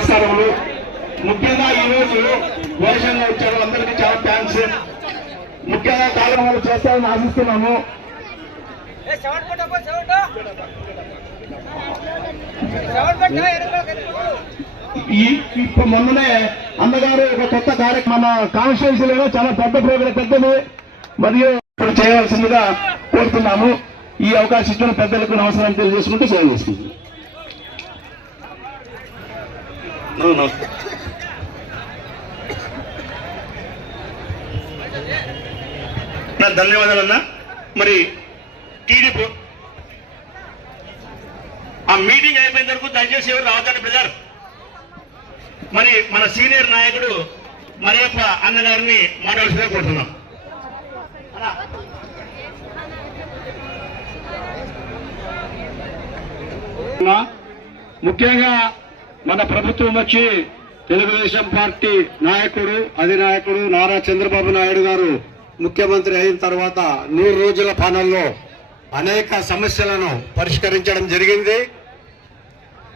నమస్కారములు. ముఖ్యంగా ఈ రోజు వేషంగా వచ్చారు. అందరికీ చాలా థ్యాంక్స్ ముఖ్యంగా కార్యక్రమాలు చేస్తారని ఆశిస్తున్నాము. ఈ ఇప్పుడు మొన్ననే అన్నగారు ఒక కొత్త కార్యక్రమం మన కాన్స్టిట్యూన్సీలో చాలా పెద్ద ప్రోగ్రాం పెద్దది. మరియు ఇప్పుడు చేయవలసిందిగా కోరుతున్నాము. ఈ అవకాశం ఇచ్చిన పెద్దలకు నమస్కారం తెలియజేసుకుంటూ సేవ చేసుకుంటున్నాం నా ధన్యవాదాలన్నా మరి టీడీపీ ఆ మీటింగ్ అయిపోయిన వరకు దయచేసి ఎవరు రావద్దండి బ్రదర్. మరి మన సీనియర్ నాయకుడు మరియప్ప అన్నగారిని మాట్లాడుతూ కోరుతున్నాం. ముఖ్యంగా మన ప్రభుత్వం వచ్చి తెలుగుదేశం పార్టీ నాయకుడు అధినాయకుడు నారా చంద్రబాబు నాయుడు గారు ముఖ్యమంత్రి అయిన తర్వాత నూరు రోజుల పాలనలో అనేక సమస్యలను పరిష్కరించడం జరిగింది.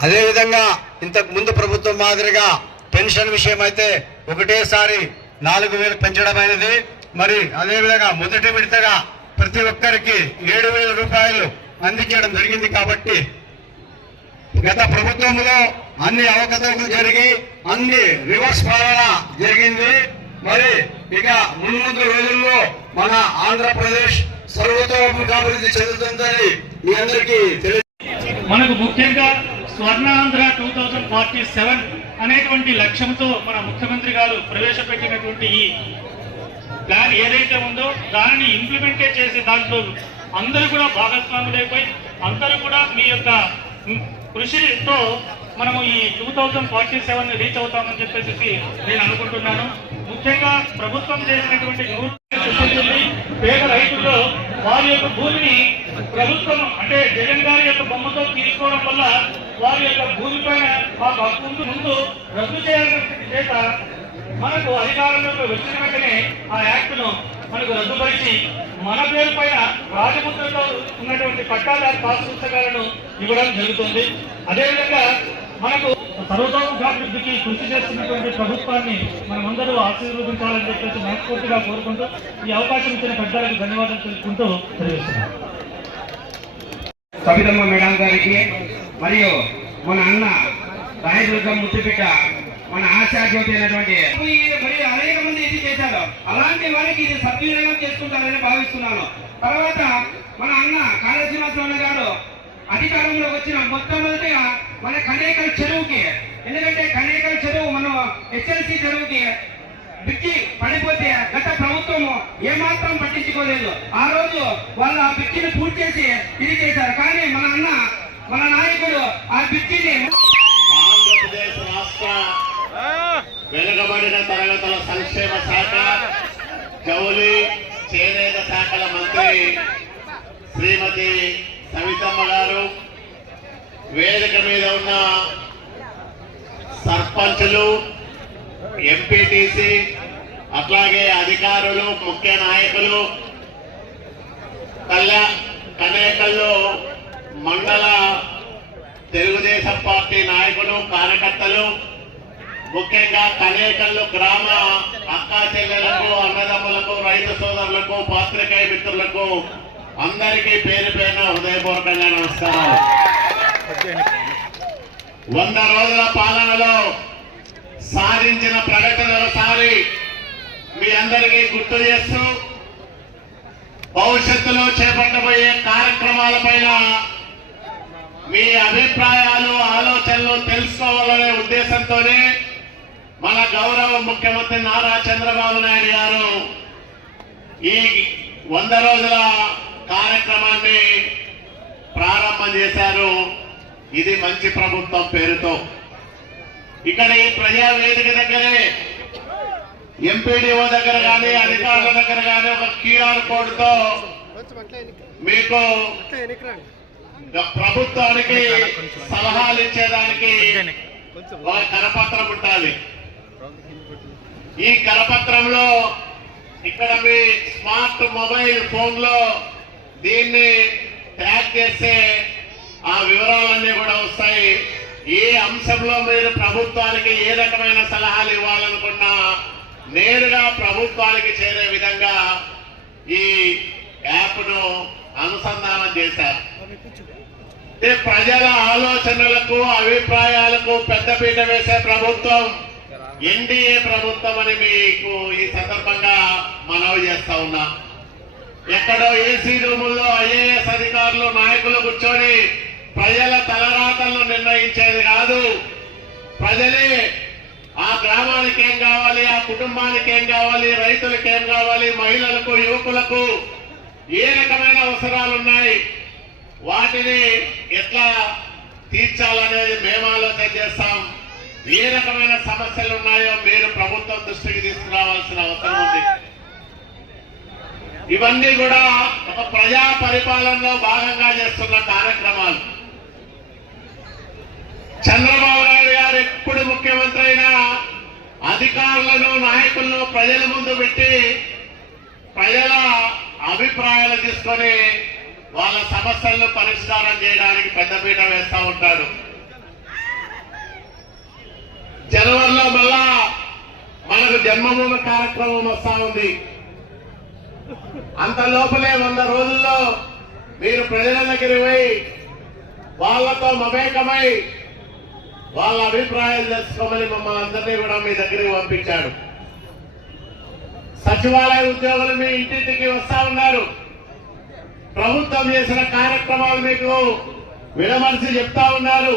అదేవిధంగా ఇంతకు ముందు ప్రభుత్వం మాదిరిగా పెన్షన్ విషయం అయితే ఒకటేసారి నాలుగు వేలు పెంచడం అనేది మరి అదేవిధంగా మొదటి విడతగా ప్రతి ఒక్కరికి ఏడు వేల రూపాయలు అందించడం జరిగింది కాబట్టి గత ప్రభుత్వంలో అన్ని అవకతవకలు జరిగి అన్ని రివర్స్ పాలన జరిగింది. మరి ఇక మున్ముందు రోజుల్లో మన ఆంధ్రప్రదేశ్ సర్వతోముఖాభివృద్ధి చెందుతుందని మీ అందరికీ తెలియ మనకు ముఖ్యంగా Swarnandhra two thousand forty seven అనేటువంటి లక్ష్యంతో మన ముఖ్యమంత్రి గారు ప్రవేశపెట్టినటువంటి ఈ ప్లాన్ ఏదైతే ఉందో దానిని ఇంప్లిమెంటే చేసే దాంట్లో అందరూ కూడా భాగస్వాములైపోయి అందరూ కూడా మీ యొక్క కృషితో మనము ఈ two thousand forty seven reach అవుతామని చెప్పేసి నేను అనుకుంటున్నాను. ముఖ్యంగా ప్రభుత్వం చేసినటువంటి నూతన పేద రైతుల్లో వారి యొక్క భూమిని ప్రభుత్వం అంటే జగన్ గారి యొక్క బొమ్మతో తీసుకోవడం వల్ల వారి యొక్క భూమిపైన మాకు హక్కు ముందు రద్దు చేయాల్సిన చేత మనకు అధికారంలోకి వచ్చిన వెంటనే ఆ యాక్ట్ను మనకు రద్దుపరిచి మన పేరు పైన రాజముద్రలో ఉన్నటువంటి పట్టాదారు పాస్ పుస్తకాలను ఇవ్వడం జరుగుతుంది. అదేవిధంగా మనకు సర్వతోముఖాభివృద్ధికి కృషి చేస్తున్నటువంటి ప్రభుత్వాన్ని మనమందరూ ఆశీర్వదించాలని చెప్పేసి మనస్ఫూర్తిగా కోరుకుంటూ ఈ అవకాశం ఇచ్చిన పెద్దలకు ధన్యవాదాలు తెలుపుకుంటూ తెలియజేస్తున్నాను. కవితమ్మ మేడం గారికి మరియు మన అన్న రాయదుర్గం ముత్తిపిట్ట మన ఆశాజ్యోతి అయినటువంటి మరి అనేక మంది ఇది చేశారు. అలాంటి వారికి ఇది సద్వినియోగం చేసుకుంటారని భావిస్తున్నాను. తర్వాత మన అన్న కాళశ్రీనివాసరావు గారు అధికారంలోకి వచ్చిన మొట్టమొదటిగా మన కనేకల్ చెరువుకి ఎందుకంటే కనేకల్ చెరువు మనం హెచ్ఎల్సి చెరువుకి బిక్కి పడిపోతే గత ప్రభుత్వం ఏమాత్రం పట్టించుకోలేదు. ఆ రోజు వాళ్ళు ఆ బిక్కిని పూర్తి చేసి ఇది చేశారు. కానీ మన అన్న మన నాయకుడు ఆ బిక్కిని ఆంధ్రప్రదేశ్ రాష్ట్ర వెనుకబడిన తరగతుల సంక్షేమ శాఖ జౌలి చేనేత శాఖల మంత్రి శ్రీమతి సవితమ్మ గారు వేదిక మీద ఉన్న సర్పంచులు ఎంపీటీసీ అట్లాగే అధికారులు ముఖ్య నాయకులు కళ్యా కనేకల్లో మండల తెలుగుదేశం పార్టీ నాయకులు కార్యకర్తలు ముఖ్యంగా కనేకల్లు గ్రామ అక్కా చెల్లెలకు అన్నదమ్ములకు రైతు సోదరులకు పాత్రికేయ మిత్రులకు అందరికీ పేరు పేరున హృదయపూర్వకంగా నమస్కారం వంద రోజుల పాలనలో సాధించిన ప్రగతిని ఒకసారి మీ అందరికీ గుర్తు చేస్తూ భవిష్యత్తులో చేపట్టబోయే కార్యక్రమాలపైన మీ అభిప్రాయాలు ఆలోచనలు తెలుసుకోవాలనే ఉద్దేశంతోనే గౌరవ ముఖ్యమంత్రి నారా చంద్రబాబు నాయుడు గారు ఈ వంద రోజుల కార్యక్రమాన్ని ప్రారంభం చేశారు. ఇది మంచి ప్రభుత్వం పేరుతో. ఇక్కడ ఈ ప్రజా వేదిక దగ్గరే ఎంపీడీఓ దగ్గర కానీ అధికారుల దగ్గర కానీ ఒక క్యూఆర్ కోడ్తో మీకు ప్రభుత్వానికి సలహాలు ఇచ్చేదానికి ఒక కరపత్రం ఉండాలి. ఈ కరపత్రంలో ఇక్కడ మీ స్మార్ట్ మొబైల్ ఫోన్లో దీన్ని ట్యాగ్ చేస్తే ఆ వివరాలన్నీ కూడా వస్తాయి. ఏ అంశంలో మీరు ప్రభుత్వానికి ఏ రకమైన సలహాలు ఇవ్వాలనుకున్నా నేరుగా ప్రభుత్వానికి చేరే విధంగా ఈ యాప్ను అనుసంధానం చేశారు. ప్రజల ఆలోచనలకు అభిప్రాయాలకు పెద్దపీట వేసే ప్రభుత్వం ఎన్డీఏ ప్రభుత్వం అని మీకు ఈ సందర్భంగా మనవి చేస్తా ఉన్నా. ఎక్కడో ఏసీ రూముల్లో ఐఏఎస్ అధికారులు నాయకులు కూర్చొని ప్రజల తలరాతలను నిర్ణయించేది కాదు. ప్రజలే ఆ గ్రామానికి ఏం కావాలి ఆ కుటుంబానికి ఏం కావాలి రైతులకు ఏం కావాలి మహిళలకు యువకులకు ఏ రకమైన అవసరాలు ఉన్నాయి వాటిని ఎట్లా తీర్చాలనేది మేము ఆలోచన చేస్తాం. ఏ రకమైన సమస్యలు ఉన్నాయో మీరు ప్రభుత్వం దృష్టికి తీసుకురావాల్సిన అవసరం ఉంది. ఇవన్నీ కూడా ఒక ప్రజా పరిపాలనలో భాగంగా చేస్తున్న కార్యక్రమాలు. చంద్రబాబు నాయుడు గారు ఎప్పుడు ముఖ్యమంత్రి అయినా అధికారులను నాయకులను ప్రజల ముందు పెట్టి ప్రజల అభిప్రాయాలు తీసుకొని వాళ్ళ సమస్యలను పరిష్కారం చేయడానికి పెద్దపీట వేస్తా ఉంటారు. జనవరిలో మళ్ళా మనకు జన్మభూమి కార్యక్రమం వస్తా ఉంది. అంత లోపలే వంద రోజుల్లో మీరు ప్రజల దగ్గర పోయి వాళ్ళతో మమేకమై వాళ్ళ అభిప్రాయాలు తెలుసుకోమని మమ్మల్ని అందరినీ కూడా మీ దగ్గరికి పంపించాడు సచివాలయ ఉద్యోగులు మీ ఇంటింటికి వస్తా ఉన్నారు. ప్రభుత్వం చేసిన కార్యక్రమాలు మీకు విడమరిచి చెప్తా ఉన్నారు.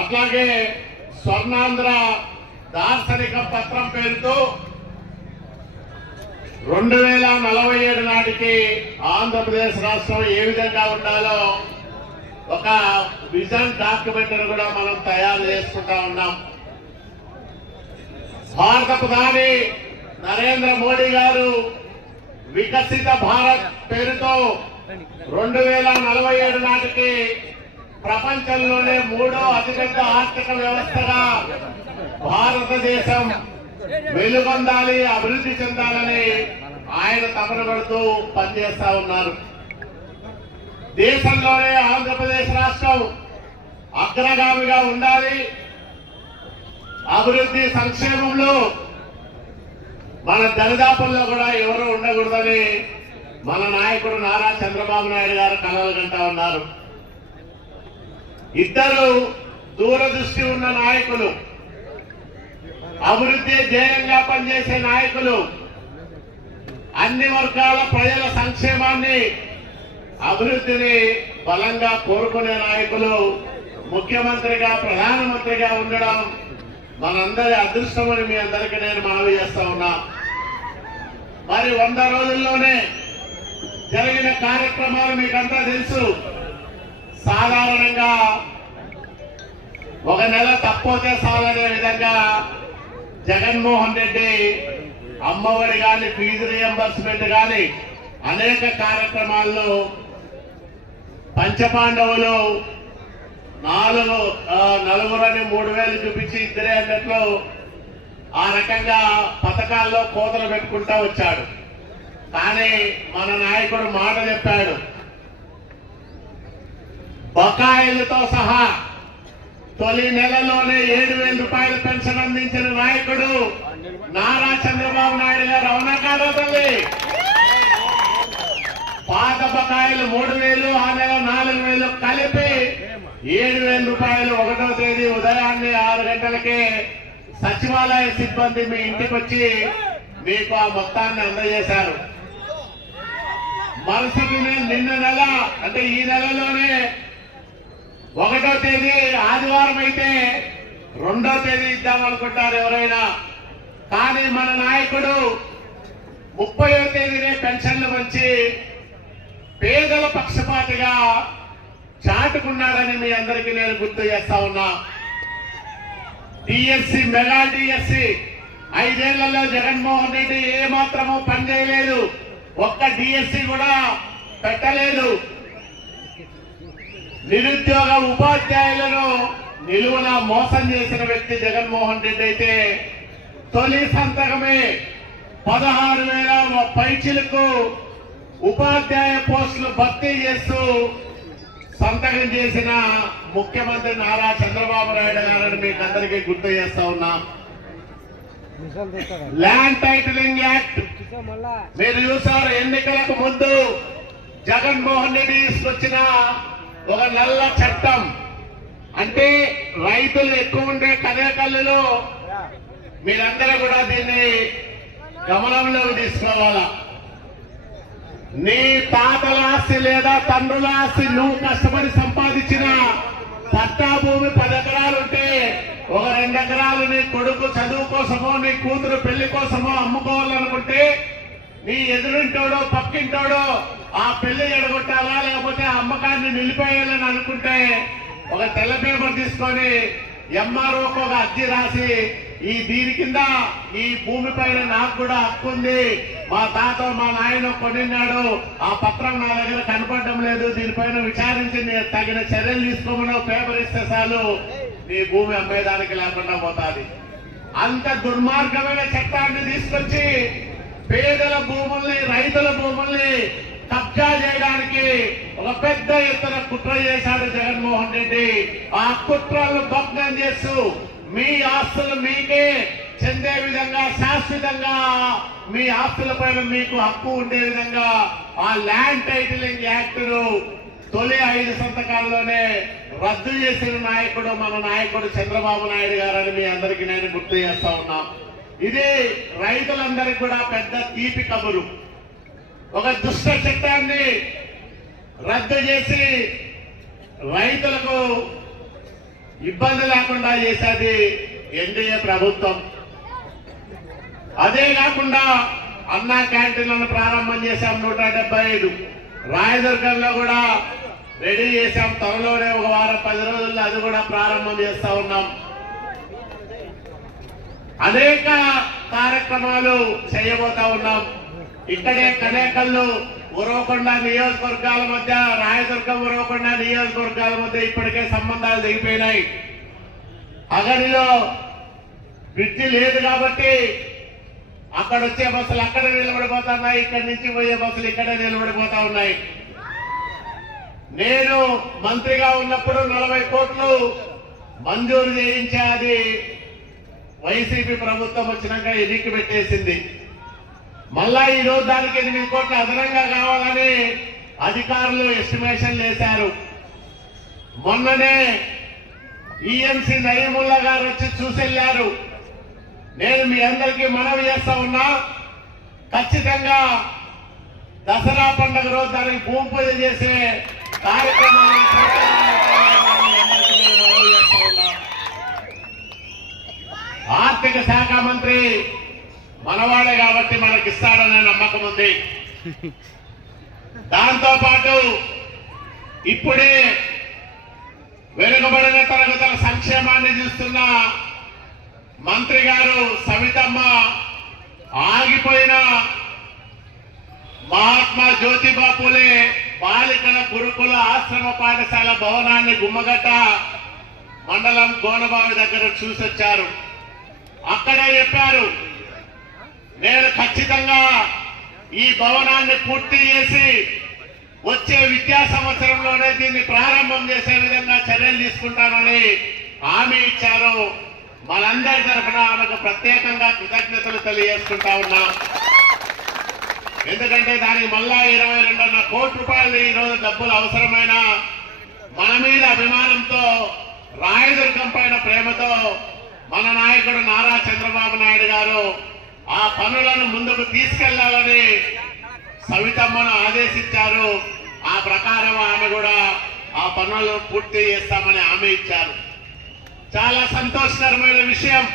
అట్లాగే స్వర్ణాంధ్ర దార్శనిక పత్రం పేరుతో రెండు వేల నలభై ఏడు నాటికి ఆంధ్రప్రదేశ్ రాష్ట్రం ఏ విధంగా ఉండాలో ఒక విజన్ డాక్యుమెంట్ కూడా మనం తయారు చేసుకుంటా ఉన్నాం. భారత ప్రధాని నరేంద్ర మోడీ గారు వికసిత భారత్ పేరుతో రెండు వేల నలభై ఏడు నాటికి ప్రపంచంలోనే మూడో అతిపెద్ద ఆర్థిక వ్యవస్థగా భారతదేశం వెలుగొందాలి అభివృద్ధి చెందాలని ఆయన తపన పడుతూ పనిచేస్తా ఉన్నారు. దేశంలోనే ఆంధ్రప్రదేశ్ రాష్ట్రం అగ్రగామిగా ఉండాలి. అభివృద్ధి సంక్షేమంలో మన దరిదాపుల్లో కూడా ఎవరు ఉండకూడదని మన నాయకుడు నారా చంద్రబాబు నాయుడు గారు కలలు కంటా ఉన్నారు. ఇద్దరు దూరదృష్టి ఉన్న నాయకులు అభివృద్ధి ధ్యేయంగా పనిచేసే నాయకులు అన్ని వర్గాల ప్రజల సంక్షేమాన్ని అభివృద్ధిని బలంగా కోరుకునే నాయకులు ముఖ్యమంత్రిగా ప్రధానమంత్రిగా ఉండడం మనందరి అదృష్టమని మీ అందరికీ నేను మనవి చేస్తా ఉన్నా. మరి వంద రోజుల్లోనే జరిగిన కార్యక్రమాలు మీకంతా తెలుసు. సాధారణంగా ఒక నెల తప్పోతే చాలనే విధంగా జగన్మోహన్ రెడ్డి అమ్మఒడి కానీ ఫీజు రియంబర్స్మెంట్ కానీ అనేక కార్యక్రమాల్లో పంచపాండవులు నాలుగు నలుగురని మూడు వేలు చూపించి ఇద్దరే అన్నట్లు ఆ రకంగా పథకాల్లో కోతలు పెట్టుకుంటా వచ్చాడు. కానీ మన నాయకుడు మాట చెప్పాడు. బకాయిలతో సహా తొలి నెలలోనే ఏడు వేల రూపాయలు పెన్షన్ అందించిన నాయకుడు నారా చంద్రబాబు నాయుడు గారు. అవునా కాదా తల్లి? పాత బకాయిలు మూడు వేలు ఆ నెల నాలుగు వేలు కలిపి ఏడు వేల రూపాయలు ఒకటో తేదీ ఉదయాన్నే ఆరు గంటలకే సచివాలయ సిబ్బంది మీ ఇంటికి వచ్చి మీకు ఆ మొత్తాన్ని అందజేశారు. మరుసటి నిన్న నెల అంటే ఈ నెలలోనే ఒకటో తేదీ ఆదివారం అయితే రెండో తేదీ ఇద్దాం అనుకుంటారు ఎవరైనా. కానీ మన నాయకుడు ముప్పయో తేదీనే పెన్షన్లు వచ్చి పేదల పక్షపాతిగా చాటుకున్నాడని మీ అందరికీ నేను గుర్తు చేస్తా ఉన్నా. డిఎస్సి మెగా డిఎస్సి ఐదేళ్ళలో జగన్మోహన్ రెడ్డి ఏ పని చేయలేదు ఒక్క డిఎస్సి కూడా పెట్టలేదు. నిరుద్యోగ ఉపాధ్యాయులను నిలువున మోసం చేసిన వ్యక్తి జగన్మోహన్ రెడ్డి అయితే తొలి సంతకమే పదహారు వేల పైచిలకు ఉపాధ్యాయ పోస్టులు భర్తీ చేస్తూ సంతకం చేసిన ముఖ్యమంత్రి నారా చంద్రబాబు నాయుడు గారని మీకు అందరికీ గుర్తు చేస్తా ఉన్నా. ల్యాండ్ టైటిలింగ్ యాక్ట్ మీరు చూసారు ఎన్నికలకు ముందు జగన్మోహన్ రెడ్డి తీసుకొచ్చిన ఒక నల్ల చట్టం. అంటే రైతులు ఎక్కువ ఉండే కనేకల్లులో మీరందరూ కూడా దీన్ని గమనంలోకి తీసుకోవాలా? నీ తాతల ఆస్తి లేదా తండ్రుల ఆస్తి నువ్వు కష్టపడి సంపాదించిన పట్టా భూమి పది ఎకరాలు ఉంటే ఒక రెండు ఎకరాలు నీ కొడుకు చదువు కోసమో నీ కూతురు పెళ్ళి కోసమో అమ్ముకోవాలనుకుంటే నీ ఎదురింటోడో పక్కింటోడో ఆ పెళ్ళి ఎడగొట్టాలా? లేకపోతే ఆ అమ్మకాన్ని నిలిపేయాలని అనుకుంటే ఒక తెల్ల పేపర్ తీసుకొని ఎంఆర్ఓకు ఒక అర్జీ రాసి ఈ దీని కింద ఈ భూమి పైన నాకు కూడా హక్కు ఉంది. మా తాత మా నాయన కొనిన్నాడు. ఆ పత్రం నా దగ్గర కనపడడం లేదు. దీనిపైన విచారించి నేను తగిన చర్యలు తీసుకోమని పేపర్ ఇస్తే చాలు. నీ భూమి అమ్మేదానికి లేకుండా పోతాది. అంత దుర్మార్గమైన చట్టాన్ని తీసుకొచ్చి పేదల భూముల్ని రైతుల భూముల్ని కబ్జా చేయడానికి ఒక పెద్ద ఎత్తున కుట్ర చేశాడు జగన్మోహన్ రెడ్డి. ఆ కుట్రలను భగ్నం చేస్తూ మీ ఆస్తులు మీకే చెందే విధంగా శాశ్వతంగా మీ ఆస్తుల పైన మీకు హక్కు ఉండే విధంగా ఆ ల్యాండ్ టైటిలింగ్ యాక్ట్ను తొలి ఐదు సంతకాల్లోనే రద్దు చేసిన నాయకుడు మన నాయకుడు చంద్రబాబు నాయుడు గారని మీ అందరికీ నేను గుర్తు చేస్తా ఉన్నా. ఇది రైతులందరికీ కూడా పెద్ద తీపి కబురు. ఒక దుష్ట చట్టాన్ని రద్దు చేసి రైతులకు ఇబ్బంది లేకుండా చేసేది ఎన్డీఏ ప్రభుత్వం. అదే కాకుండా అన్నా క్యాంటీన్లను ప్రారంభం చేశాం నూట డెబ్బై ఐదు. రాయదుర్గంలో కూడా రెడీ చేశాం. త్వరలోనే ఒక వారం పది రోజుల్లో అది కూడా ప్రారంభం చేస్తా ఉన్నాం. అనేక కార్యక్రమాలు చేయబోతా ఉన్నాం. ఇక్కడే కనేకల్లు ఉరవకొండ నియోజకవర్గాల మధ్య రాయదుర్గం ఉరవకొండ నియోజకవర్గాల మధ్య ఇప్పటికే సంబంధాలు దిగిపోయినాయి. అగడిలో బ్రిడ్జి లేదు కాబట్టి అక్కడ వచ్చే బస్సులు అక్కడ నిలబడిపోతున్నాయి ఇక్కడి నుంచి పోయే బస్సులు ఇక్కడే నిలబడిపోతా ఉన్నాయి. నేను మంత్రిగా ఉన్నప్పుడు నలభై కోట్లు మంజూరు చేయించే అది వైసీపీ ప్రభుత్వం వచ్చినాక ఎన్నికి పెట్టేసింది. మళ్ళా ఈ రోజు దానికి ఎనిమిది కోట్లు అదనంగా కావాలని అధికారులు ఎస్టిమేషన్ వేశారు మొన్ననే ఈఎంసీ నయీముల్లా గారు వచ్చి చూసెళ్ళారు. నేను మీ అందరికీ మనవి చేస్తా ఉన్నా ఖచ్చితంగా దసరా పండుగ రోజు దానికి భూమి పూజ చేసే కార్యక్రమాన్ని చేపట్టాలని మీ అందరికీ నేను మనవి చేస్తా ఉన్నా. ఆర్థిక శాఖ మంత్రి మనవాడే కాబట్టి మనకి ఇస్తాడనే నమ్మకం ఉంది. దాంతో పాటు ఇప్పుడే వెనుకబడిన తరగతుల సంక్షేమాన్ని చూస్తున్న మంత్రి గారు సవితమ్మ ఆగిపోయిన మహాత్మా జ్యోతిబా పూలే బాలికల గురుకుల ఆశ్రమ పాఠశాల భవనాన్ని గుమ్మగట్ట మండలం గోనబావి దగ్గర చూసొచ్చారు. అక్కడే చెప్పారు. నేను ఖచ్చితంగా ఈ భవనాన్ని పూర్తి చేసి వచ్చే విద్యా సంవత్సరంలోనే దీన్ని ప్రారంభం చేసే విధంగా చర్యలు తీసుకుంటానని హామీ ఇచ్చారు. మనందరి తరఫున ఆమెకు ప్రత్యేకంగా కృతజ్ఞతలు తెలియజేసుకుంటా ఉన్నాం. ఎందుకంటే దానికి మళ్ళా ఇరవై రెండున్నర కోటి రూపాయలు ఈ రోజు డబ్బులు అవసరమైన మన మీద అభిమానంతో రాయదుర్గం పైన ప్రేమతో మన నాయకుడు నారా చంద్రబాబు నాయుడు గారు ఆ పనులను ముందుకు తీసుకెళ్ళాలని సవితమ్మను ఆదేశించారు. ఆ ప్రకారం ఆమె కూడా ఆ పనులను పూర్తి చేస్తామని హామీ ఇచ్చారు. చాలా సంతోషకరమైన విషయం.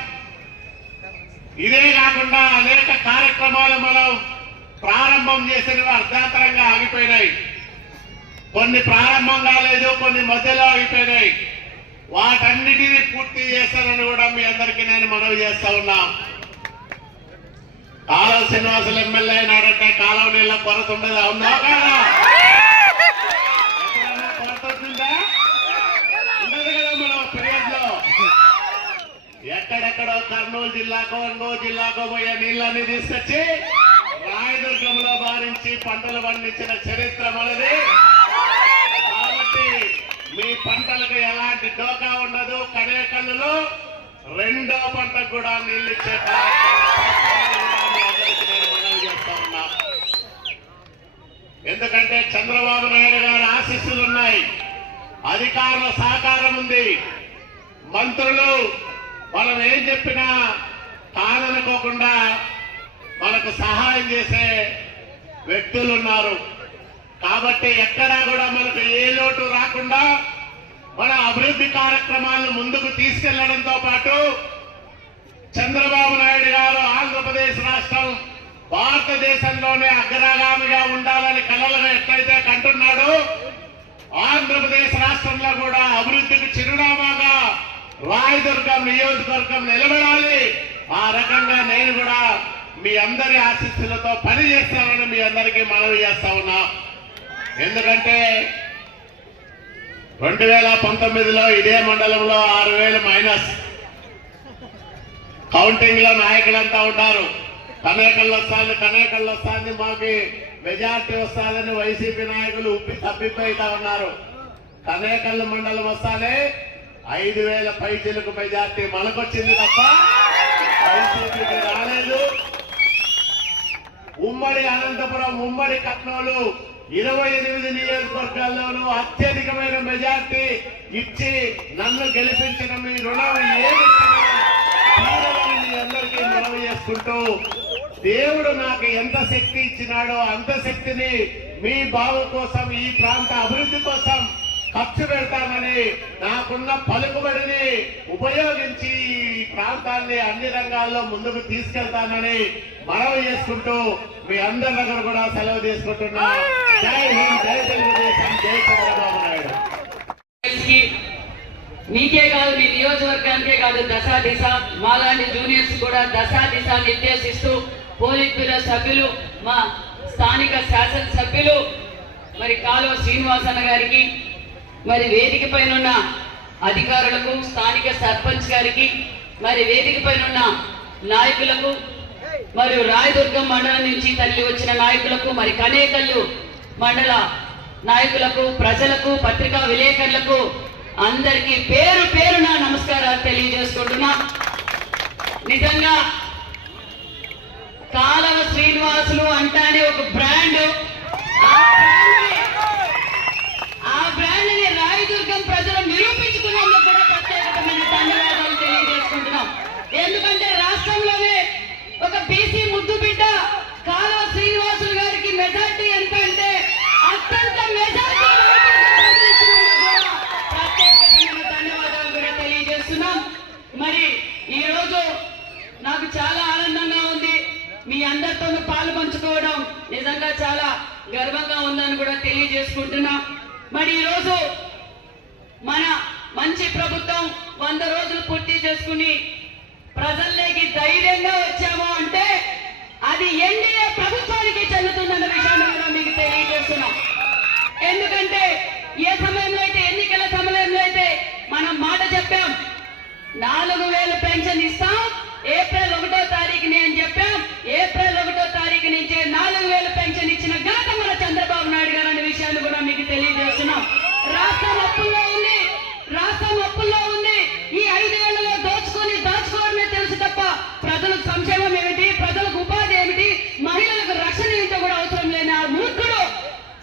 ఇదే కాకుండా అనేక కార్యక్రమాలు మనం ప్రారంభం చేసినవి అర్ధాంతరంగా ఆగిపోయినాయి. కొన్ని ప్రారంభం కాలేదు కొన్ని మధ్యలో ఆగిపోయినాయి. వాటన్నిటిని పూర్తి చేస్తానని కూడా మీ అందరికీ నేను మనవి చేస్తా ఉన్నా. కాలువ శ్రీనివాసులు ఎమ్మెల్యే అయినాడంటే కాలువ నీళ్ళ కొరత ఉండదు? అవునా కొరత ఉండదు కదా మనం పీరియడ్లో ఎక్కడెక్కడో కర్నూలు జిల్లాకో ఒంగోలు జిల్లాకో పోయే నీళ్ళన్ని తీసుకొచ్చి రాయదుర్గంలో భారించి పంటలు పండించిన చరిత్ర మనది. పంటలకు ఎలాంటి డోకా ఉండదు. కనేకల్లులో రెండో పంటకు కూడా నీళ్ళు ఇచ్చే ఎందుకంటే చంద్రబాబు నాయుడు గారి ఆశీస్సులు ఉన్నాయి. అధికారుల సహకారం ఉంది. మంత్రులు మనం ఏం చెప్పినా కాదనుకోకుండా మనకు సహాయం చేసే వ్యక్తులు ఉన్నారు. కాబట్టి ఎక్కడా కూడా మనకు ఏ లోటు రాకుండా మన అభివృద్ధి కార్యక్రమాలను ముందుకు తీసుకెళ్ళడంతో పాటు చంద్రబాబు నాయుడు గారు ఆంధ్రప్రదేశ్ రాష్ట్రం భారతదేశంలోనే అగ్రగామిగా ఉండాలని కలలను ఎట్లయితే కంటున్నాడో ఆంధ్రప్రదేశ్ రాష్ట్రంలో కూడా అభివృద్ధికి చిరునామాగా రాయదుర్గం నియోజకవర్గం నిలబడాలి. ఆ రకంగా నేను కూడా మీ అందరి ఆశీస్సులతో పని చేస్తానని మీ అందరికీ మనవి చేస్తా ఉన్నా. ఎందుకంటే రెండు వేల పంతొమ్మిదిలో ఇదే మండలంలో ఆరు వేలు మైనస్. కౌంటింగ్లో నాయకులంతా ఉన్నారు. కనేకల్లో వస్తాను కనేకల్లో వస్తాను మాకు మెజార్టీ వస్తాదని వైసీపీ నాయకులు ఉప్పి తప్పిపోయితా ఉన్నారు. కనేకల్ మండలం వస్తానే ఐదు వేల పైచీలకు మెజార్టీ మనకొచ్చింది తప్ప వైసీపీకి రాలేదు. ఉమ్మడి అనంతపురం ఉమ్మడి కట్నూలు ఇరవై ఎనిమిది నియోజకవర్గాల్లోనూ అత్యధికమైన మెజార్టీ ఇచ్చి నన్ను గెలిపించిన మీ రుణం ఏమి అందరికీ మనవి చేసుకుంటూ దేవుడు నాకు ఎంత శక్తి ఇచ్చినాడో అంత శక్తిని మీ బావు కోసం ఈ ప్రాంత అభివృద్ధి కోసం ఖర్చు పెడతామని నాకున్న పలుకుబడిని ఉపయోగించి ప్రాంతాన్ని అన్ని రంగాల్లో ముందుకు తీసుకెళ్తానని మనవి చేసుకుంటూ మీ అందరి దగ్గర కూడా సెలవు తీసుకుంటున్నా. జై హింద్ జై తెలుగుదేశం జై చంద్రబాబు నాయుడు. మీకే కాదు మీ నియోజకవర్గానికే కాదు దశా దిశ. మాలాంటి జూనియర్స్ కూడా దశా దిశ నిర్దేశిస్తూ పోలిట్ బ్యూరో సభ్యులు మా స్థానిక శాసనసభ్యులు మరి కాలువ శ్రీనివాసన్న గారికి మరి వేదిక పైన ఉన్న అధికారులకు స్థానిక సర్పంచ్ గారికి మరి వేదిక పైన ఉన్న నాయకులకు మరియు రాయదుర్గం మండలం నుంచి తల్లి వచ్చిన నాయకులకు మరి కనేకల్లు మండల నాయకులకు ప్రజలకు పత్రికా విలేకరులకు అందరికీ పేరు పేరున నమస్కారాలు తెలియజేసుకుంటున్నా. నిజంగా కాలవ శ్రీనివాసులు అంటానే ఒక బ్రాండ్. దానిని రాయదుర్గం ప్రజలు నిరూపించుకున్నందుకు కూడా ప్రత్యేకమైన ధన్యవాదాలు తెలియజేసుకుంటున్నాం. ఎందుకంటే రాష్ట్రంలోనే ఒక బీసీ ముద్దు బిడ్డ కాలువ శ్రీనివాసులు గారికి మెజార్టీ ఎంత అంటే అత్యంత మెజార్టీ ప్రత్యేకమైన ధన్యవాదాలు కూడా తెలియజేస్తున్నాం. మరి ఈ రోజు నాకు చాలా ఆనందంగా ఉంది. మీ అందరితో పాలు పంచుకోవడం నిజంగా చాలా గర్వంగా ఉందని కూడా తెలియజేసుకుంటున్నా. మరి ఈ రోజు మన మంచి ప్రభుత్వం వంద రోజులు పూర్తి చేసుకుని ప్రజల్లోకి ధైర్యంగా వచ్చాము అంటే అది ఎన్డీఏ ప్రభుత్వానికి చెల్లుతుందన్న విషయాన్ని కూడా మీకు తెలియజేస్తున్నాం. ఎందుకంటే ఏ సమయంలో అయితే ఎన్నికల సమయంలో అయితే మనం మాట చెప్పాం నాలుగు వేలు పెన్షన్ ఇస్తాం ఏప్రిల్ ఒకటో తారీఖుని అని చెప్పాం ఏప్రిల్ ఒకటో తారీఖు నుంచే నాలుగు వేలు పెన్షన్ ఇచ్చిన ఘనత మన చంద్రబాబు నాయుడు గారు అనే విషయాన్ని కూడా మీకు తెలియజేస్తున్నాం రాష్ట్రం అప్పుల్లో ఉంది రాష్ట్రం అప్పుల్లో ఉంది ఈ ఐదు వేలలో దోచుకొని దాచుకోవడమే తెలుసు తప్ప ప్రజలకు సంక్షేమం ఏమిటి ప్రజలకు ఉపాధి ఏమిటి మహిళలకు రక్షణ ఏంటో కూడా అవసరం లేని ఆ మూర్ఖుడు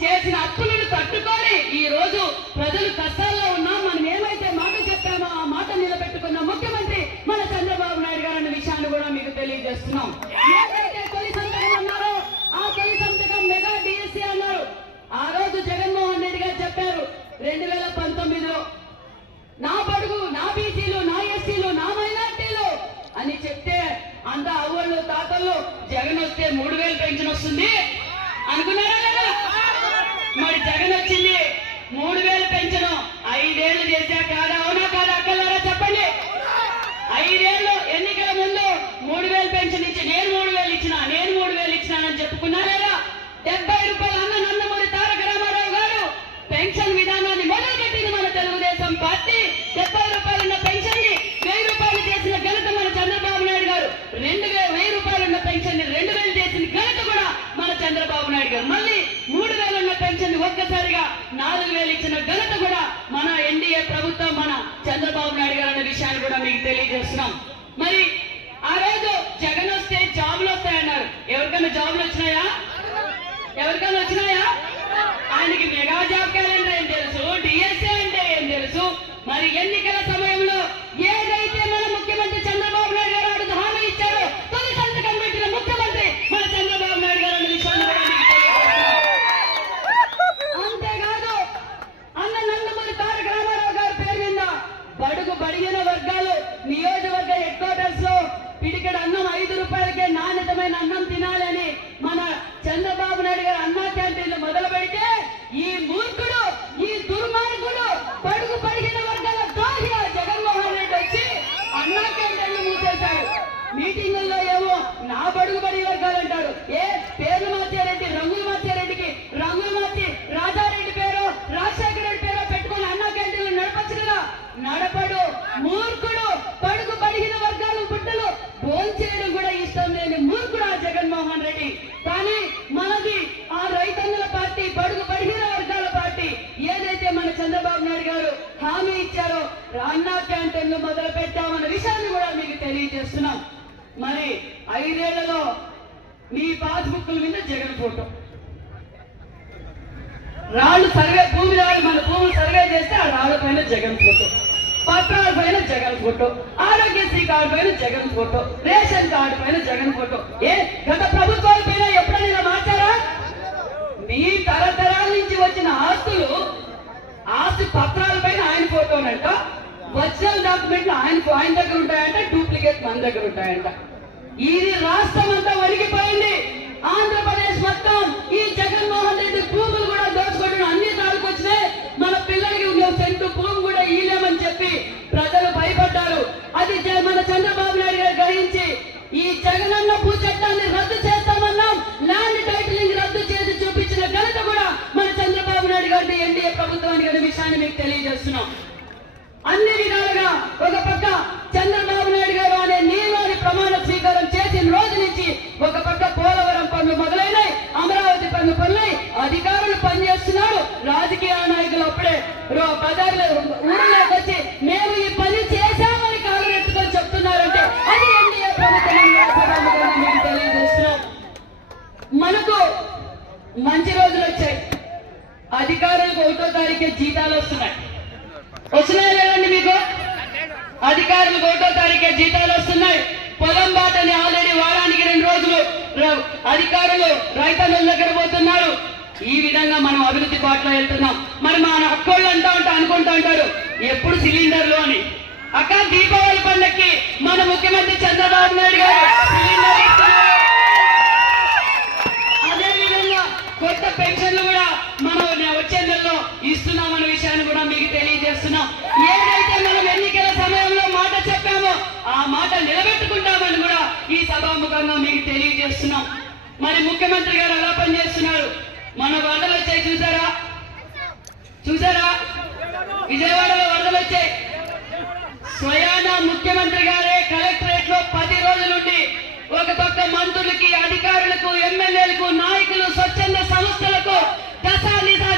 చేసిన అప్పులను తట్టుకొని ఈ రోజు ప్రజలు కష్టాల్లో ఉన్నాం మనం ఏమైతే మాట చెప్పామో ఆ మాట నిలబెట్టుకున్న ముఖ్యమంత్రి మన చంద్రబాబు నాయుడు గారు అన్న విషయాన్ని కూడా మీకు తెలియజేస్తున్నాం ఏదైతే తొలి సంతకం అన్నారో ఆ తొలి సంతకం మెగా డిఎస్సీ అన్నారు ఆ రోజు జగన్మోహన్ రెడ్డి గారు చెప్పారు రెండు వేల పంతొమ్మిదిలో నా బడుగు నా బీసీలు నా ఎస్సీలు నా మైనార్టీలు అని చెప్తే అంత అవ్వళ్ళు తాతలు జగన్ వస్తే మూడు వేలు పెన్షన్ వస్తుంది. అనుకున్నారా లేదా? మరి జగన్ వచ్చింది మూడు వేలు పెంచను ఐదేళ్ళు చేశా కాదా అవునా కాదా అక్కలారా చెప్పండి ఐదేళ్ళు ఎన్నికల ముందు మూడు వేలు పెన్షన్ ఇచ్చి నేను మూడు వేలు ఇచ్చిన నేను మూడు వేలు ఇచ్చినానని చెప్పుకున్నారా డెబ్బై రూపాయలు అన్న నందమూరి తారక రామారావు గారు పెన్షన్ విధానాన్ని మొదలుపెట్టింది మన తెలుగుదేశం పార్టీ డెబ్బై రూపాయలు ఉన్న పెన్షన్ని వెయ్యి రూపాయలు చేసిన ఘనత మన చంద్రబాబు నాయుడు గారు రెండు వేల వెయ్యి రూపాయలు ఉన్న పెన్షన్ని రెండు వేలు చేసిన ఘనత కూడా మన చంద్రబాబు నాయుడు గారు మళ్ళీ మూడు వేలు ఉన్న పెన్షన్ని ఒక్కసారిగా నాలుగు వేలు ఇచ్చిన ఘనత కూడా మన ఎన్డీఏ చంద్రబాబు నాయుడు గారు అనే విషయాన్ని కూడా మీకు తెలియజేస్తున్నాం. మరి ఆ రోజు జగన్ వస్తే జాబులు వస్తాయన్నారు ఎవరికైనా జాబులు వచ్చినాయా ఎవరికైనా వచ్చినాయా ఆయనకి మెగా జాబ్ క్యాలెండర్ ఏం తెలుసు డిఎస్ఏ అంటే ఏం తెలుసు మరి ఎన్నికల సమయంలో ఏదైతే మన ముఖ్యమంత్రి చంద్రబాబు నాయుడు గారు అడుగు హామీ ఇచ్చారో తొలి సంతకం పెట్టిన ముఖ్యమంత్రి మన చంద్రబాబు నాయుడు గారు అనే విషయాన్ని కూడా మీకు తెలియజేస్తున్నాం. అంతేకాదు అన్న నందమూరి తారక రామారావు గారి పేరు మీద బడుగు బడిగిన వర్గాలు నియోజకవర్గ హెడ్ క్వార్టర్స్లో పిడికడ అన్నం ఐదు రూపాయలకే నాణ్యతమైన అన్నం తినాలని మన చంద్రబాబు నాయుడు గారు అన్నా క్యాంటీన్లు మొదలు పెడితే ఈ మూర్ఖుడు ఈ దుర్మార్గుడు బడుగు బడిగిన వర్గాల ద్రోహి ఆ జగన్మోహన్ రెడ్డి వచ్చి అన్నా క్యాంటీన్లు మూసేశాడు మీటింగుల్లో ఏమో నా బడుగు బడి వర్గాలు అంటారు ఏ పేర్లు మార్చారెడ్డి రంగులు మార్చారెడ్డికి రంగులు మార్చి రాజారెడ్డి పేరు రాజశేఖర రెడ్డి పేరు పెట్టుకొని అన్నా క్యాంటీన్లు నడపచ్చు కదా నడపడు మూర్ఖుడు పడుగు పడిగిన వర్గాలు బుట్టలు భోంచేయడం కూడా ఇష్టం లేని మూర్ఖుడు ఆ జగన్మోహన్ రెడ్డి కానీ మనది ఆ రైతన్నుల పార్టీ బడుగు పడిగిన వర్గాల పార్టీ ఏదైతే మన చంద్రబాబు నాయుడు గారు హామీ ఇచ్చారో అన్నా క్యాంటీన్లు మొదలు పెట్టామన్న విషయాన్ని కూడా మీకు తెలియజేస్తున్నాం మరి ఐదేళ్ళలో మీ పాస్బుక్ల మీద జగన్ ఫోటో రాళ్ళు సర్వే భూమి రాళ్ళు మన భూమి సర్వే చేస్తే ఆ రాళ్ళ పైన జగన్ ఫోటో పత్రాల పైన జగన్ ఫోటో ఆరోగ్యశ్రీ కార్డు పైన జగన్ ఫోటో రేషన్ కార్డు పైన జగన్ ఫోటో ఏ గత ప్రభుత్వాల పైన ఎప్పుడైనా ఇలా మార్చారా మీ తరతరాల నుంచి వచ్చిన ఆస్తులు ఆస్తి పత్రాల పైన ఆయన ఫోటోనంట ఒరిజినల్ డాక్యుమెంట్లు ఆయన ఆయన దగ్గర ఉంటాయంట డూప్లికేట్ మన దగ్గర ఉంటాయంట ఇది రాష్ట్రం అంతా వణికిపోయింది. ఆంధ్రప్రదేశ్ మొత్తం ఈ జగన్మోహన్ రెడ్డి భూములు కూడా దోచుకోవడం అన్ని తాళ్ళకు వచ్చినాయి. మన పిల్లలకి ఒక సెంటు భూమి కూడా ఇయ్యలేమని చెప్పి ప్రజలు భయపడ్డారు. అది మన చంద్రబాబు నాయుడు గారు గ్రహించి ఈ జగనన్న భూ చట్టాన్ని రద్దు చేస్తామన్నాం. ల్యాండ్ టైటిలింగ్ రద్దు చేసి చూపించిన ఘనత కూడా మన చంద్రబాబు నాయుడు గారి ఎన్డీఏ ప్రభుత్వానికి అనే విషయాన్ని మీకు తెలియజేస్తున్నాం. అన్ని విధాలుగా ఒక పక్క చంద్రబాబు నాయుడు గారు అనే నియమాన్ని ప్రమాణ స్వీకారం చేసిన రోజు నుంచి ఒక పక్క పోలవరం పనులు మొదలైనాయి అమరావతి పనులు పనులై అధికారులు పనిచేస్తున్నారు. రాజకీయ నాయకులు అప్పుడే రో- బజార్లో ఊళ్ళోకి వచ్చి మేము ఈ పని చేశామని కాలరెత్తుకొని చెప్తున్నారంటే అది ఎన్డీఏ ప్రభుత్వం అని మనకు మంచి రోజులు వచ్చాయి. అధికారులకు ఒకటో తారీఖు జీతాలు వస్తున్నాయి. వచ్చినాయి. అధికారులకు ఒకటో తారీఖే జీతాలు వస్తున్నాయి. పొలం బాటని ఆల్రెడీ వారానికి రెండు రోజులు అధికారులు రైతన్నుల దగ్గర పోతున్నారు. ఈ విధంగా మనం అభివృద్ధి బాటలో వెళ్తున్నాం. మరి మన అక్కోళ్ళు అంటా ఉంటా అనుకుంటా ఉంటారు ఎప్పుడు సిలిండర్లు అని. అక్క దీపావళి పండక్కి మన ముఖ్యమంత్రి చంద్రబాబు నాయుడు గారు సిలిండర్ ఇస్తున్నారు. అదే విధంగా కొత్త పెన్షన్ ఆ మాట నిలబెట్టుకుంటామని కూడా ఈ సభాముఖంగా మీకు తెలియజేస్తున్నాం. మరి ముఖ్యమంత్రి గారు ఎలా పనిచేస్తున్నారు? మన వరదలు వచ్చాయి చూసారా? చూసారా? విజయవాడలో వరదలు వచ్చాయి. స్వయాన ముఖ్యమంత్రి గారే కలెక్టరేట్లో పది రోజులుండి ఒక పక్క మంత్రులకి అధికారులకు ఎమ్మెల్యేలకు నాయకులు స్వచ్ఛంద సంస్థలకు దశ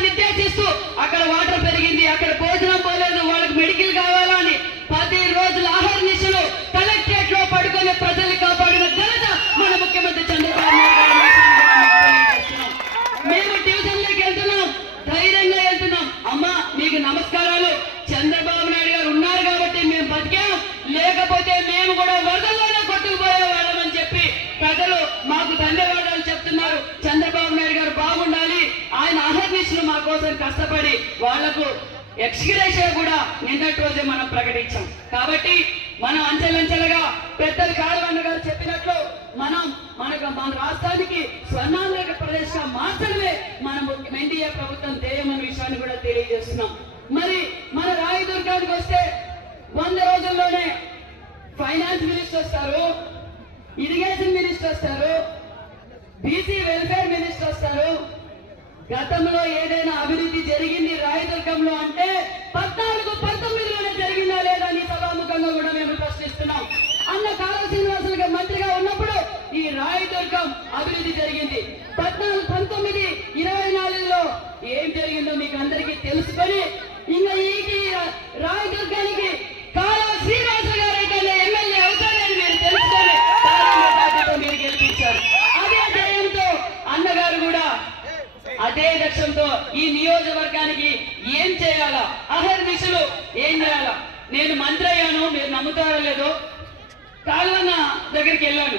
నిర్దేశిస్తూ అక్కడ వాటర్ పెరిగింది అక్కడ భోజనం పోలేదు వాళ్ళకి మెడికల్ కావాలా అని పది రోజుల ఆహార నిశలు కలెక్టరేట్లో పడుకునే ప్రజల్ని కాపాడిన ఘనత మన ముఖ్యమంత్రి చంద్రబాబు నాయుడు గారి విషయాన్ని కూడా మీకు తెలియజేస్తున్నాం. మేము డివిజన్లోకి వెళ్తున్నాం ధైర్యంగా వెళ్తున్నాం అమ్మా మీకు నమస్కారాలు చంద్రబాబు నాయుడు గారు ఉన్నారు కాబట్టి మేము బతికాం లేకపోతే మేము కూడా వరదల్లోనే కొట్టుకుపోయే వాళ్ళమని చెప్పి ప్రజలు మాకు ధన్యవాదాలు చెప్తున్నారు చంద్రబాబు నాయుడు గారు బాగుండాలి ఆయన అహర్నిశలు మా కోసం కష్టపడి వాళ్ళకు ఎక్స్గ్రేషియా కూడా నిన్నటి రోజే మనం ప్రకటించాం. కాబట్టి మనం అంచెలంచెలుగా పెద్దలు కాళవన్న గారు చెప్పినట్లు మనం మనకు మన రాష్ట్రానికి స్వర్ణాంధ్ర ప్రదేశం మాత్రమే మనం ఎన్డీఏ ప్రభుత్వం ధ్యేయమన్న విషయాన్ని కూడా తెలియజేస్తున్నాం. మరి మన రాయదుర్గానికి వస్తే వంద రోజుల్లోనే ఫైనాన్స్ మినిస్టర్ వస్తారు ఇరిగేషన్ మినిస్టర్ వస్తారు బీసీ వెల్ఫేర్ మినిస్టర్ వస్తారు. గతంలో ఏదైనా అభివృద్ధి జరిగింది రాయదుర్గంలో అంటే పద్నాలుగు చేస్తున్నాం. అన్న కాలం శ్రీనివాసులు మంత్రిగా ఉన్నప్పుడు ఈ రాయదుర్గం అభివృద్ధి జరిగింది. పద్నాలుగు పంతొమ్మిది ఇరవై నాలుగులో ఏం జరిగిందో మీకు అందరికీ తెలుసుకొని ఇంకా ఈ రాయదుర్గానికి గారు ఎమ్మెల్యే మీరు మీరు గెలిపించారు. అదే అన్నగారు కూడా అదే లక్ష్యంతో ఈ నియోజకవర్గానికి ఏం చేయాలా? అహర్నిశలు ఏం చేయాలా నేను మంత్రి అయ్యాను మీరు నమ్ముతారో లేదో కాళ్ళన్న దగ్గరికి వెళ్ళాను.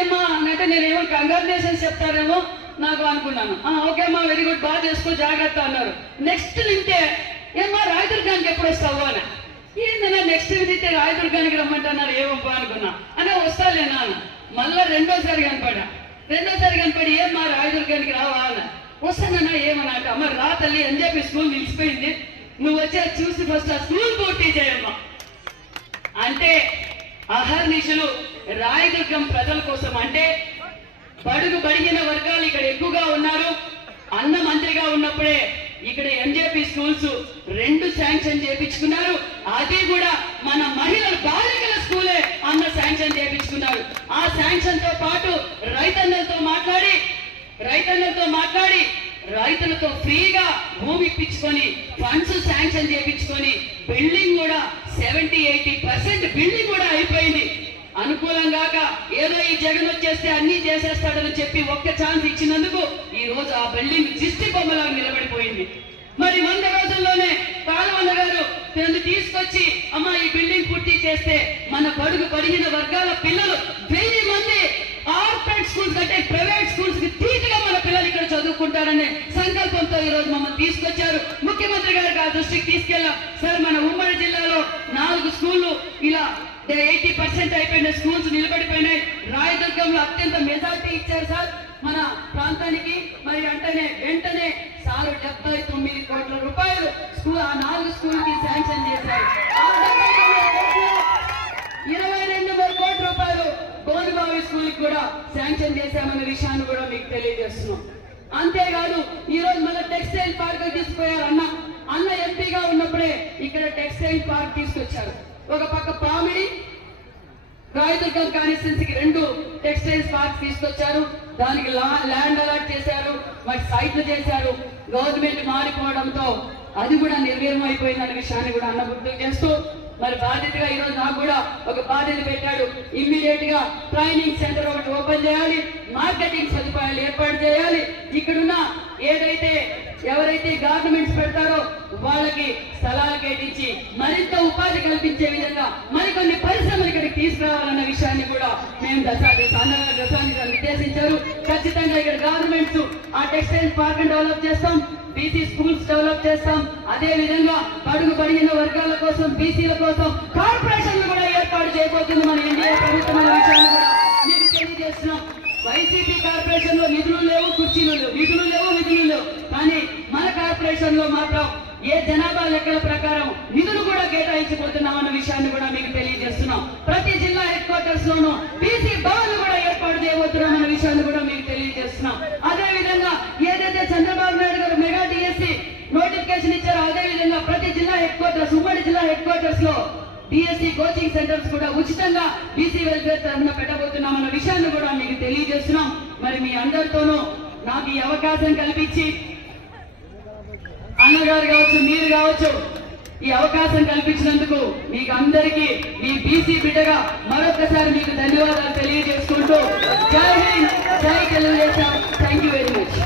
ఏమ్మా అంటే నేను ఏమో కంగ్రాచులేషన్స్ చెప్తారేమో నాకు అనుకున్నాను. ఓకే అమ్మా వెరీ గుడ్ బాగా చేసుకో జాగ్రత్త అన్నారు. నెక్స్ట్ నింటే ఏమ్మా రాయదుర్గానికి ఎప్పుడు వస్తావు అని. ఏందన్నా నెక్స్ట్ నింటే రాయదుర్గానికి రమ్మంటున్నారు ఏమప్పా అనుకున్నా. అనే వస్తాలే నాన్న. మళ్ళా రెండోసారి కనపడా. రెండోసారి కనపడి ఏమ్మా రాయదుర్గానికి రావా అన్న. వస్తానన్నా ఏమన్నా అమ్మ రా తల్లి అని చెప్పి స్కూల్ నిలిచిపోయింది. నువ్వు వచ్చి చూసి ఫస్ట్ ఆ స్కూల్ పూర్తి చేయమ్మా. అంటే అహర్నిశలు రాయదుర్గం ప్రజల కోసం అంటే బడుగు బడిగిన వర్గాలు ఇక్కడ ఎక్కువగా ఉన్నారు. అన్న మంత్రిగా ఉన్నప్పుడే ఇక్కడ ఎంజేపీ స్కూల్స్ రెండు శాంక్షన్ చేపించుకున్నారు. అది కూడా మన మహిళల బాలికల స్కూలే అన్న శాంక్షన్ చేపించుకున్నారు. ఆ శాంక్షన్తో పాటు రైతన్నలతో మాట్లాడి రైతన్నలతో మాట్లాడి రైతులతో ఫ్రీగా భూమి ఇప్పించుకొని ఫండ్స్ శాంక్షన్ చేయించుకొని బిల్డింగ్ కూడా సెవెంటీ ఎయిటీ పర్సెంట్ బిల్డింగ్ కూడా అయిపోయింది. అనుకూలంగా ఏదో ఈ జగన్ వచ్చేస్తే అన్ని చేసేస్తాడని చెప్పి ఒక్క ఛాన్స్ ఇచ్చినందుకు ఈ రోజు ఆ బిల్డింగ్ దిష్టి బొమ్మలా నిలబడిపోయింది. మరి వంద రోజుల్లోనే కాలువన్న గారు నన్ను తీసుకొచ్చి అమ్మ ఈ బిల్డింగ్ పూర్తి చేస్తే మన బడుగు పడిగిన వర్గాల పిల్లలు వెయ్యి మంది కార్పొరేట్ స్కూల్స్ అంటే ప్రైవేట్ స్కూల్స్కి ఉంటారనే సంకల్పంతో ఈ రోజు మమ్మల్ని తీసుకొచ్చారు. ముఖ్యమంత్రి గారికి ఆ దృష్టికి తీసుకెళ్ళాం. సార్ మన ఉమ్మడి జిల్లాలో నాలుగు స్కూళ్ళు ఇలా ఎయిటీ పర్సెంట్ అయిపోయిన స్కూల్స్ నిలబడిపోయినాయి. రాయదుర్గంలో అత్యంత మెజార్టీ ఇచ్చారు సార్. మన ప్రాంతానికి మరి వెంటనే వెంటనే సారు డెబ్బై తొమ్మిది కోట్ల రూపాయలు స్కూల్ ఆ నాలుగు స్కూల్కి శాంక్షన్ చేశారు. ఇరవై రెండు వేల కోట్ల రూపాయలు గోనుబావి స్కూల్కి కూడా శాంక్షన్ చేశామన్న విషయాన్ని కూడా మీకు తెలియజేస్తున్నాం. అంతేకాదు ఈ రోజు మన టెక్స్టైల్ పార్క్ తీసుకుపోయారు అన్న. అన్న ఎంపీగా ఉన్నప్పుడే ఇక్కడ టెక్స్టైల్ పార్క్ తీసుకొచ్చారు. ఒక పక్క పామిడి రాయదుర్గం కాన్స్టిట్యున్సీకి రెండు టెక్స్టైల్స్ పార్క్ తీసుకొచ్చారు. దానికి లా- ల్యాండ్ అలాట్ చేశారు మరి సైట్లు చేశారు. గవర్నమెంట్ మారిపోవడంతో అది కూడా నిర్వీర్యం అయిపోయిందనే విషయాన్ని కూడా అన్న గుర్తు చేస్తూ మరి బాధ్యతగా ఈరోజు నాకు కూడా ఒక బాధ్యత పెట్టాడు. ఇమ్మీడియట్గా ట్రైనింగ్ సెంటర్ ఒకటి ఓపెన్ చేయాలి మార్కెటింగ్ సదుపాయాలు ఏర్పాటు చేయాలి. ఇక్కడున్న ఏదైతే ఎవరైతే గవర్నమెంట్స్ పెడతారో వాళ్ళకి స్థలాలు కేటించి మరింత ఉపాధి కల్పించే విధంగా మరికొన్ని పరిశ్రమలు ఇక్కడికి తీసుకురావాలన్న విషయాన్ని కూడా మేము దశాది సాధారణ దశాన్ని నిర్దేశించారు ఖచ్చితంగా ఇక్కడ గవర్నమెంట్స్ ఆ టెక్స్టైల్ పార్క్ డెవలప్ చేస్తాం బీసీ స్కూల్స్ డెవలప్ చేస్తాం. అదే విధంగా పడుగు పడిన వర్గాల కోసం బీసీల కోసం కార్పొరేషన్లు కూడా ఏర్పాటు చేయబోతుంది మన ఎన్డీఏ ప్రభుత్వం అనే విషయాన్ని కూడా మీకు తెలియజేస్తున్నాం. వైసీపీ కార్పొరేషన్లో నిధులు లేవు కుర్చీలు లేవు నిధులు లేవు నిధులు లేవు. లో మాత్రం ఏ జనాభా లెక్కల ప్రకారం నిధులు కూడా కేటాయించబోతున్నాం అన్న విషయాన్ని కూడా మీకు తెలియజేస్తున్నాం. ప్రతి జిల్లా హెడ్ క్వార్టర్స్ లోనూ బీసీ భవన్లు కూడా ఏర్పాటు చేయబోతున్నాం అన్న విషయాన్ని కూడా మీకు తెలియజేస్తున్నాం. అదే విధంగా ఏదైతే చంద్రబాబు నాయుడు గారు మెగా డిఎస్సి నోటిఫికేషన్ ఇచ్చారో అదే విధంగా ప్రతి జిల్లా హెడ్ క్వార్టర్స్ ఉమ్మడి జిల్లా హెడ్ క్వార్టర్స్లో డిఎస్సి కోచింగ్ సెంటర్స్ కూడా ఉచితంగా బీసీ వెల్ఫేర్ తరఫున పెట్టబోతున్నాం అన్న విషయాన్ని కూడా మీకు తెలియజేస్తున్నాం. మరి మీ అందరితోనూ నాకు ఈ అవకాశం కల్పించి అన్నగారు కావచ్చు మీరు కావచ్చు ఈ అవకాశం కల్పించినందుకు మీకు అందరికీ మీ బీసీ బిడ్డగా మరొకసారి మీకు ధన్యవాదాలు తెలియజేసుకుంటూ Jai Hind Jai Telugudesam thank you very much